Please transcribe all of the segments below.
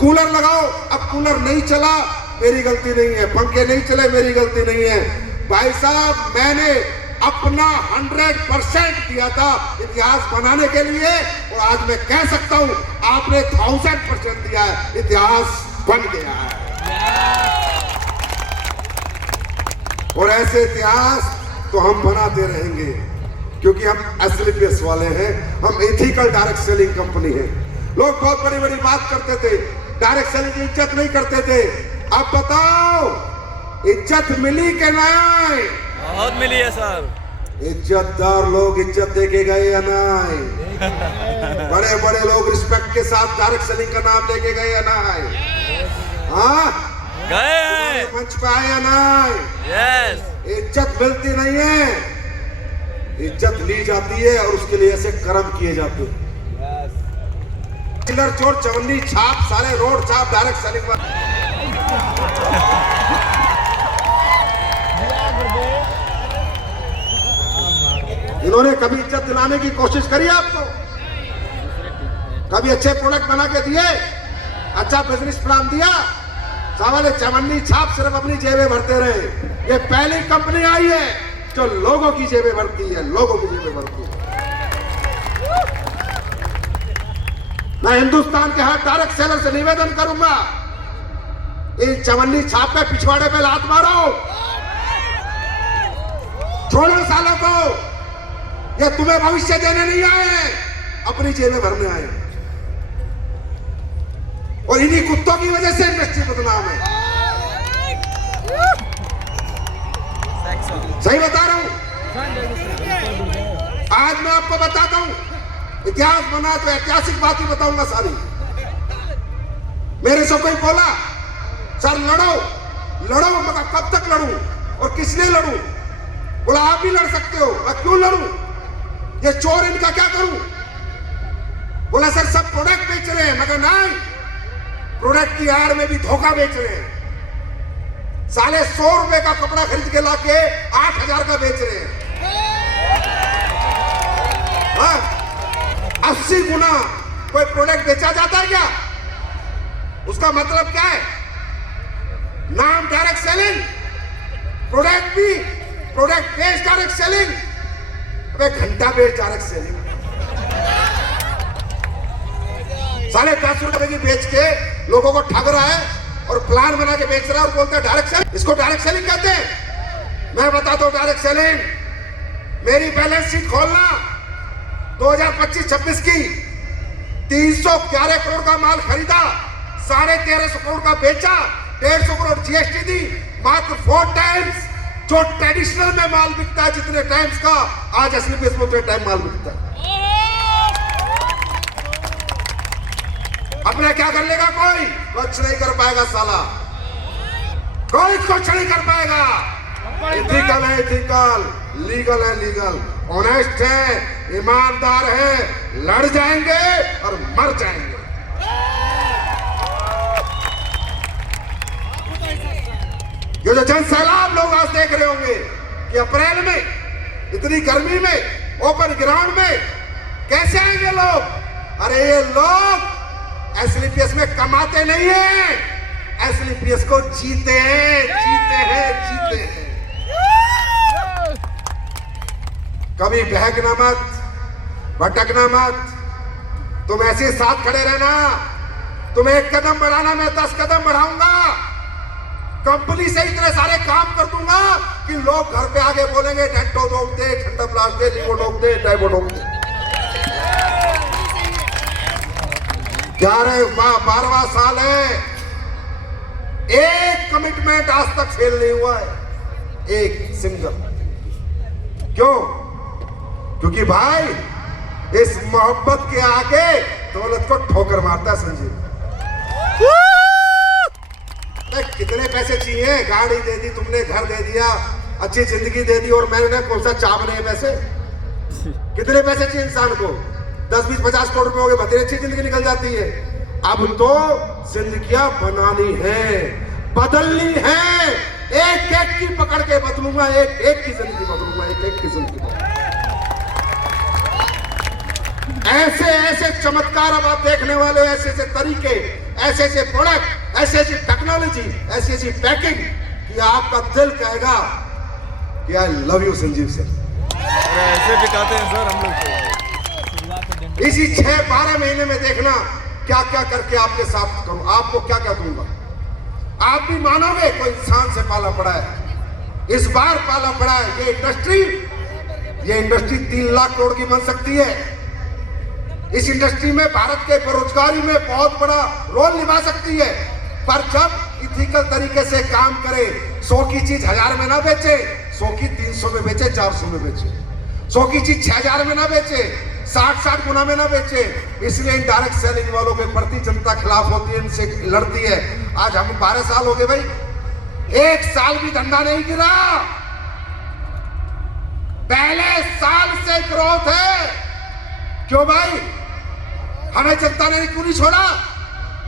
Cooler लगाओ, अब cooler नहीं चला मेरी गलती नहीं है, पंखे नहीं चले मेरी गलती नहीं है। भाई साहब मैंने अपना 100% दिया था इतिहास बनाने के लिए और आज मैं कह सकता हूं आपने 1000% दिया है, इतिहास बन गया है। और ऐसे इतिहास तो हम बनाते रहेंगे क्योंकि हम एसलीपीएस वाले हैं, हम एथिकल डायरेक्ट सेलिंग कंपनी है। लोग बहुत बड़ी बड़ी बात करते थे, डायरेक्ट सेलिंग की इज्जत नहीं करते थे। अब बताओ इज्जत मिली के नहीं? बहुत मिली है सर। इज्जतदार लोग इज्जत देके गए या नहीं? बड़े बड़े लोग रिस्पेक्ट के साथ डायरेक्ट सेलिंग का नाम लेके गए या नहीं? हाँ गए, मंच पे आए या नहीं? यस। इज्जत मिलती नहीं है, इज्जत ली जाती है और उसके लिए ऐसे कर्म किए जाते हैं। चिल्लर चोर चवन्नी छाप सारे रोड छाप डायरेक्ट सेलिंग में। इन्होंने कभी इज्जत दिलाने की कोशिश करी आपको? कभी अच्छे प्रोडक्ट बना के दिए, अच्छा बिजनेस प्लान दिया? साले चवन्नी छाप सिर्फ अपनी जेबें भरते रहे। ये पहली कंपनी आई है जो लोगों की जेबें भरती है, लोगों की जेबें भरती है। मैं हिंदुस्तान के हर डायरेक्ट सेलर से निवेदन करूंगा, इन चवन्नी छाप पे पिछवाड़े पे लात मारो, छोड़ो सालों को। ये तुम्हें भविष्य देने नहीं आए, अपनी जेबें भरने आए। और इन्हीं कुत्तों की वजह से इंडस्ट्री बदनाम है। सही बता रहा हूं। आज मैं आपको बताता हूं, इतिहास बना तो ऐतिहासिक बात ही बताऊंगा सारी। मेरे से कोई बोला सर लड़ो लड़ो, मगर कब तक लड़ूं और किसने लड़ूं? बोला आप भी लड़ सकते हो। मैं क्यों लड़ूं? ये चोर इनका क्या करूं? बोला सर सब प्रोडक्ट बेच रहे हैं, मगर नहीं, प्रोडक्ट की आड़ में भी धोखा बेच रहे हैं। साले 100 रुपए का कपड़ा खरीद के लाके 8000 का बेच रहे हैं। 80 गुना कोई प्रोडक्ट बेचा जाता है क्या? उसका मतलब क्या है? नाम डायरेक्ट सेलिंग, प्रोडक्ट भी प्रोडक्ट बेस्ड डायरेक्ट सेलिंग, घंटा बेस्ड डायरेक्ट सेलिंग। साले 10 रुपए की बेच के लोगों को ठग रहा है और प्लान बना के बेच रहा है और बोलता है डायरेक्ट सेलिंग। इसको डायरेक्ट सेलिंग कहते हैं। मैं बताता हूं डायरेक्ट सेलिंग। मेरी बैलेंस शीट खोलना 2025-26 की 311 करोड़ का माल खरीदा, 1350 करोड़ का बेचा, 150 करोड़ जीएसटी दी, मात्र 4 टाइम्स जो ट्रेडिशनल में माल बिकता है जितने टाइम्स का आज एसलीपीएस में उतने टाइम माल बिकता है। अपने क्या कर लेगा? कोई कुछ नहीं कर पाएगा साला, कोई कुछ नहीं कर पाएगा। इथिकल है इथिकल, लीगल है लीगल, ऑनेस्ट है, ईमानदार है, लड़ जाएंगे और मर जाएंगे। ये जो जन सैलाब लोग आज देख रहे होंगे कि अप्रैल में इतनी गर्मी में ओपन ग्राउंड में कैसे आएंगे लोग? अरे ये लोग एसलीपीएस में कमाते नहीं है, एसलीपीएस को जीते हैं, जीते हैं, जीते हैं। कभी बहकना मत, भटकना मत, तुम ऐसे साथ खड़े रहना। तुम एक कदम बढ़ाना, मैं 10 कदम बढ़ाऊंगा। कंपनी से इतने सारे काम कर दूंगा कि लोग घर पे आके बोलेंगे डेंटो ठोक दे, ठंडा प्लास दे, लीवो ठोक दे, डाइबो ठोक दे। 12वां साल है, एक कमिटमेंट आज तक फेल नहीं हुआ है, एक सिंगल। क्यों? क्योंकि भाई इस मोहब्बत के आगे दौलत को ठोकर मारता है संजीव। कितने पैसे चाहिए? गाड़ी दे दी तुमने, घर दे दिया, अच्छी जिंदगी दे दी, और मैंने कौन सा चाप रहे पैसे? कितने पैसे चाहिए इंसान को? 10, 20, 50 करोड़ रुपए हो गए, बड़ी अच्छी जिंदगी निकल जाती है। अब तो जिंदगियां बनानी है, बदलनी है। एक एक की पकड़ के बदलूंगा, एक एक की जिंदगी बदलूंगा, एक एक की जिंदगी बदलूंगा। ऐसे ऐसे चमत्कार अब आप देखने वाले हो, ऐसे ऐसे तरीके, ऐसे ऐसे प्रोडक्ट, ऐसे ऐसी टेक्नोलॉजी, ऐसी ऐसी पैकिंग कि आपका दिल कहेगा कि I love you Sanjeev sir. ऐसे दिखाते हैं सर हम लोग। इसी 6-12 महीने में देखना क्या क्या करके आपके साथ करूं, आपको क्या क्या दूंगा। आप भी मानोगे कोई इंसान से पाला पड़ा है, इस बार पाला पड़ा है। ये इंडस्ट्री 3 लाख करोड़ की बन सकती है। इस इंडस्ट्री में भारत के बेरोजगारी में बहुत बड़ा रोल निभा सकती है। पर जब इथिकल तरीके से काम करे, 100 की चीज 1000 में ना बेचे, 100 की 300 में बेचे, 400 में बेचे, 100 की चीज 6000 में ना बेचे, 60 गुना में ना बेचे। इसलिए इनडायरेक्ट सेलिंग वालों के प्रति जनता खिलाफ होती है, इनसे लड़ती है। आज हम 12 साल हो गए भाई, 1 साल भी धंधा नहीं गिरा। पहले साल से ग्रोथ है। क्यों भाई? हमें जनता ने क्यों नहीं छोड़ा?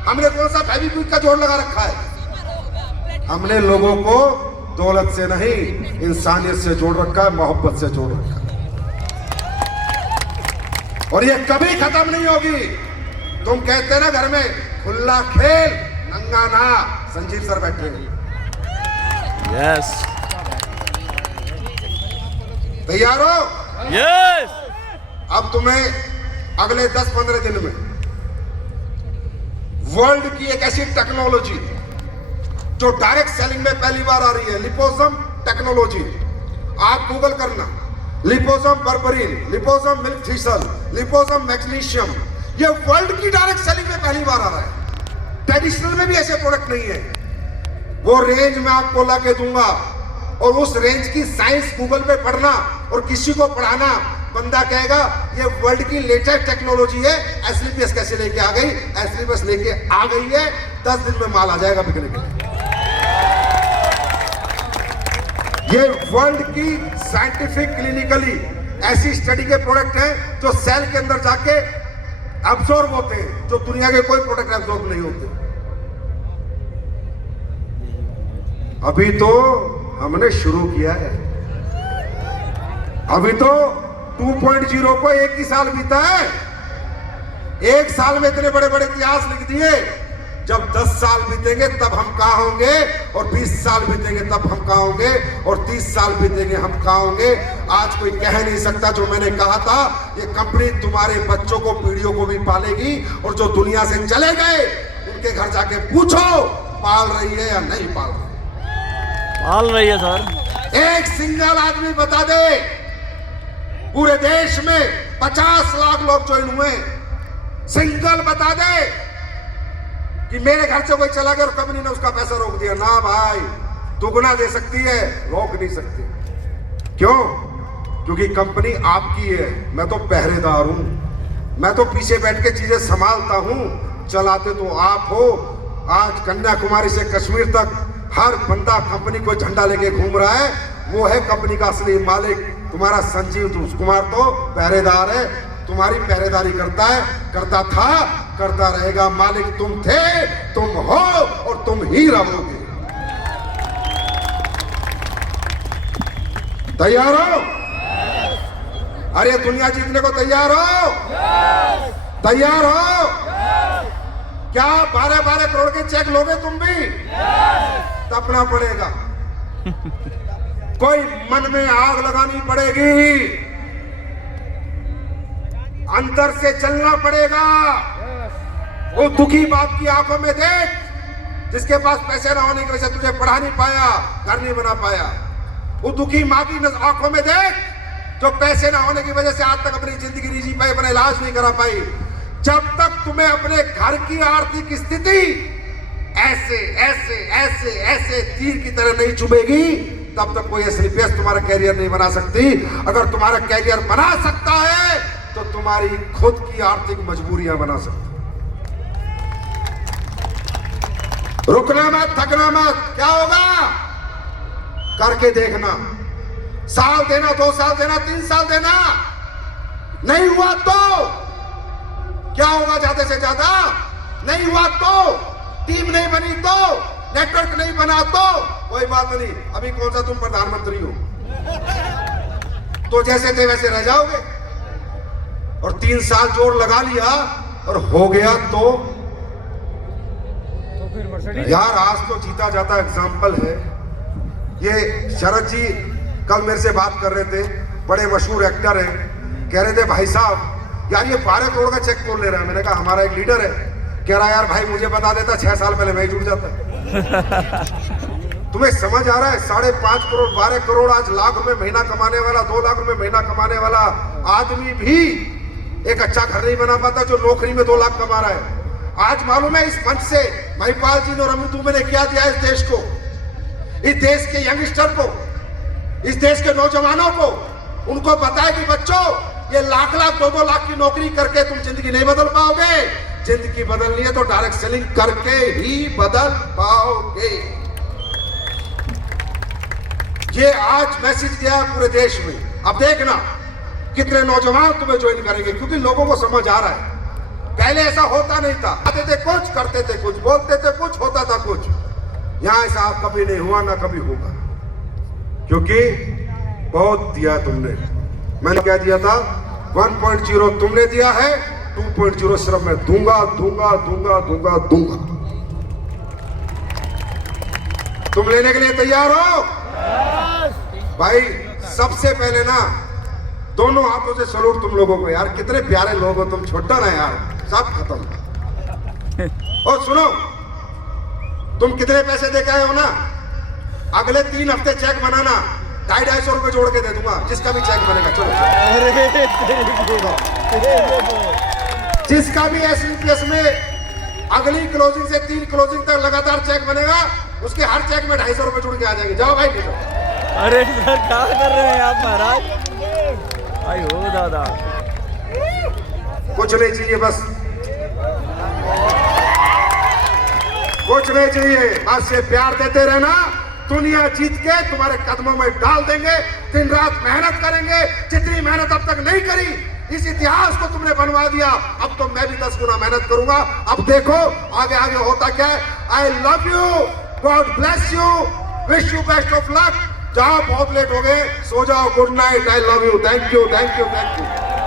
हमने कौन सा फेविक्विक का जोड़ लगा रखा है? हमने लोगों को दौलत से नहीं, इंसानियत से जोड़ रखा है, मोहब्बत से जोड़ रखा है। और ये कभी खत्म नहीं होगी। तुम कहते हैं ना घर में खुला खेल नंगा ना, संजीव सर बैठे हैं। यस तैयार हो? यस। अब तुम्हें अगले 10-15 दिन में वर्ल्ड की एक ऐसी टेक्नोलॉजी जो डायरेक्ट सेलिंग में पहली बार आ रही है, लिपोसम टेक्नोलॉजी। आप गूगल करना, लिपोसम बर्बरीन, लिपोसम मिल्क थीसल, लिपोसम मैग्नीशियम। ये वर्ल्ड की डायरेक्ट सेलिंग में पहली बार आ रहा है। ट्रेडिशनल में भी ऐसे प्रोडक्ट नहीं है। वो रेंज में आपको ला के दूंगा और उस रेंज की साइंस गूगल पे पढ़ना और किसी को पढ़ाना। बंदा कहेगा ये वर्ल्ड की लेटेस्ट टेक्नोलॉजी है, एसलीपीएस कैसे लेके आ गई? एसलीपीएस लेके आ गई है, 10 दिन में माल आ जाएगा बिकने के लिए। ये वर्ल्ड की साइंटिफिक क्लिनिकली ऐसी स्टडी के प्रोडक्ट हैं जो सेल के अंदर जाके अब्सॉर्ब होते हैं, जो दुनिया के कोई प्रोडक्ट अब्सॉर्ब नहीं होते। अभी तो हमने शुरू किया है। अभी तो 2.0 को 1 ही साल बीता है। 1 साल में इतने बड़े बड़े इतिहास लिख दिए। जब 10 साल बीतेंगे तब हम कहां होंगे, और 20 साल बीतेंगे तब हम कहां होंगे, और 30 साल बीतेंगे हम कहां होंगे। आज कोई कह नहीं सकता जो मैंने कहा था, ये कंपनी तुम्हारे बच्चों को, पीढ़ियों को भी पालेगी। और जो दुनिया से चले गए उनके घर जाके पूछो पाल रही है या नहीं पाल रही। पाल रही है सर। एक सिंगल आदमी बता दे पूरे देश में 50 लाख लोग ज्वाइन हुए, सिंगल बता दे कि मेरे घर से कोई चला गया और कंपनी ने उसका पैसा रोक दिया। ना भाई, दुगना दे सकती है, रोक नहीं सकती। क्यों? क्योंकि कंपनी आपकी है, मैं तो पहरेदार हूं, मैं तो पीछे बैठ के चीजें संभालता हूं, चलाते तो आप हो। आज कन्याकुमारी से कश्मीर तक हर बंदा कंपनी को झंडा लेके घूम रहा है, वो है कंपनी का असली मालिक। तुम्हारा संजीव कुमार तो पहरेदार है, तुम्हारी पहरेदारी करता है, करता था, करता रहेगा। मालिक तुम थे, तुम हो और तुम ही रहोगे। तैयार हो? अरे दुनिया जीतने को तैयार हो? तैयार हो? क्या 12-12 करोड़ के चेक लोगे तुम भी? तपना पड़ेगा। कोई मन में आग लगानी पड़ेगी, अंदर से चलना पड़ेगा। वो दुखी बाप की आंखों में देख, जिसके पास पैसे ना होने की वजह से तुझे पढ़ा नहीं पाया, घर नहीं बना पाया। वो दुखी माँ की आंखों में देख, जो पैसे ना होने की वजह से आज तक अपनी जिंदगी नहीं जी पाई, अपना इलाज नहीं करा पाई। जब तक तुम्हें अपने घर की आर्थिक स्थिति ऐसे ऐसे ऐसे ऐसे तीर की तरह नहीं चुभेगी, तब तक कोई एसलीपीएस तुम्हारा कैरियर नहीं बना सकती। अगर तुम्हारा कैरियर बना सकता है तो तुम्हारी खुद की आर्थिक मजबूरियां बना सकती। रुकना मत, थकना मत। क्या होगा? करके देखना। साल देना, 2 साल देना, 3 साल देना। नहीं हुआ तो क्या होगा? ज्यादा से ज्यादा नहीं हुआ तो, टीम नहीं बनी तो, नेटवर्क नहीं बना तो कोई बात नहीं। अभी कौन सा तुम प्रधानमंत्री हो, तो जैसे थे वैसे रह जाओगे। और 3 साल जोर लगा लिया और हो गया तो फिर मर्सिडीज यार आज तो जीता जाता एग्जाम्पल है। ये शरद जी कल मेरे से बात कर रहे थे, बड़े मशहूर एक्टर हैं, कह रहे थे भाई साहब यार ये 12 करोड़ का चेक कौन ले रहा है। मैंने कहा हमारा एक लीडर है। कह रहा यार भाई मुझे बता देता 6 साल पहले मैं ही जुड़ जाता। तुम्हें समझ आ रहा है 5.5 करोड़ 12 करोड़ आज लाख रुपए महीना कमाने वाला 2 लाख रुपए महीना कमाने वाला आदमी भी एक अच्छा घर नहीं बना पाता जो नौकरी में 2 लाख कमा रहा है। आज मालूम है इस मंच से महिपाल जी और अमित दुबे ने क्या दिया इस देश को, इस देश के यंगस्टर को, इस देश के नौजवानों को। उनको बताया कि बच्चों ये लाख 2-2 लाख की नौकरी करके तुम जिंदगी नहीं बदल पाओगे। जिंदगी बदलनी है तो डायरेक्ट सेलिंग करके ही बदल पाओगे। ये आज मैसेज गया पूरे देश में। अब देखना कितने नौजवान तुम्हें ज्वाइन करेंगे, क्योंकि लोगों को समझ आ रहा है पहले ऐसा होता नहीं था। आते थे कुछ, करते थे कुछ, बोलते थे कुछ, होता था कुछ। यहां ऐसा कभी नहीं हुआ ना कभी होगा, क्योंकि बहुत दिया तुमने। मैंने क्या दिया था 1.0 तुमने दिया है, 2.0 सिर्फ मैं दूंगा दूंगा दूंगा दूंगा दूंगा। तुम लेने के लिए तैयार हो भाई? सबसे पहले ना दोनों हाथों से सलूट तुम लोगों को यार, कितने प्यारे लोग हो तुम। छोटा ना यार, सब खत्म। और सुनो, तुम कितने पैसे दे के आए हो ना, अगले 3 हफ्ते चेक बनाना, 250-250 रुपए जोड़ के दे दूंगा जिसका भी चेक बनेगा। चलो जिसका भी एसयूपीएस में अगली क्लोजिंग से 3 क्लोजिंग तक लगातार चेक बनेगा, उसके हर चेक में 250 रुपए जुड़ के आ जाएंगे। जाओ भाई निकलो। अरे सर क्या कर रहे हैं आप महाराज? आई हो दादा, कुछ नहीं चाहिए, बस कुछ नहीं चाहिए, बस ये प्यार देते रहना। दुनिया जीत के तुम्हारे कदमों में डाल देंगे। दिन रात मेहनत करेंगे, जितनी मेहनत अब तक नहीं करी, इस इतिहास को तुमने बनवा दिया। अब तो मैं भी 10 गुना मेहनत करूंगा। अब देखो आगे आगे होता क्या है। I love you, God bless you, wish you best of luck. जाओ, बहुत लेट हो गए, सो जाओ, good night, I love you, thank you thank you thank you.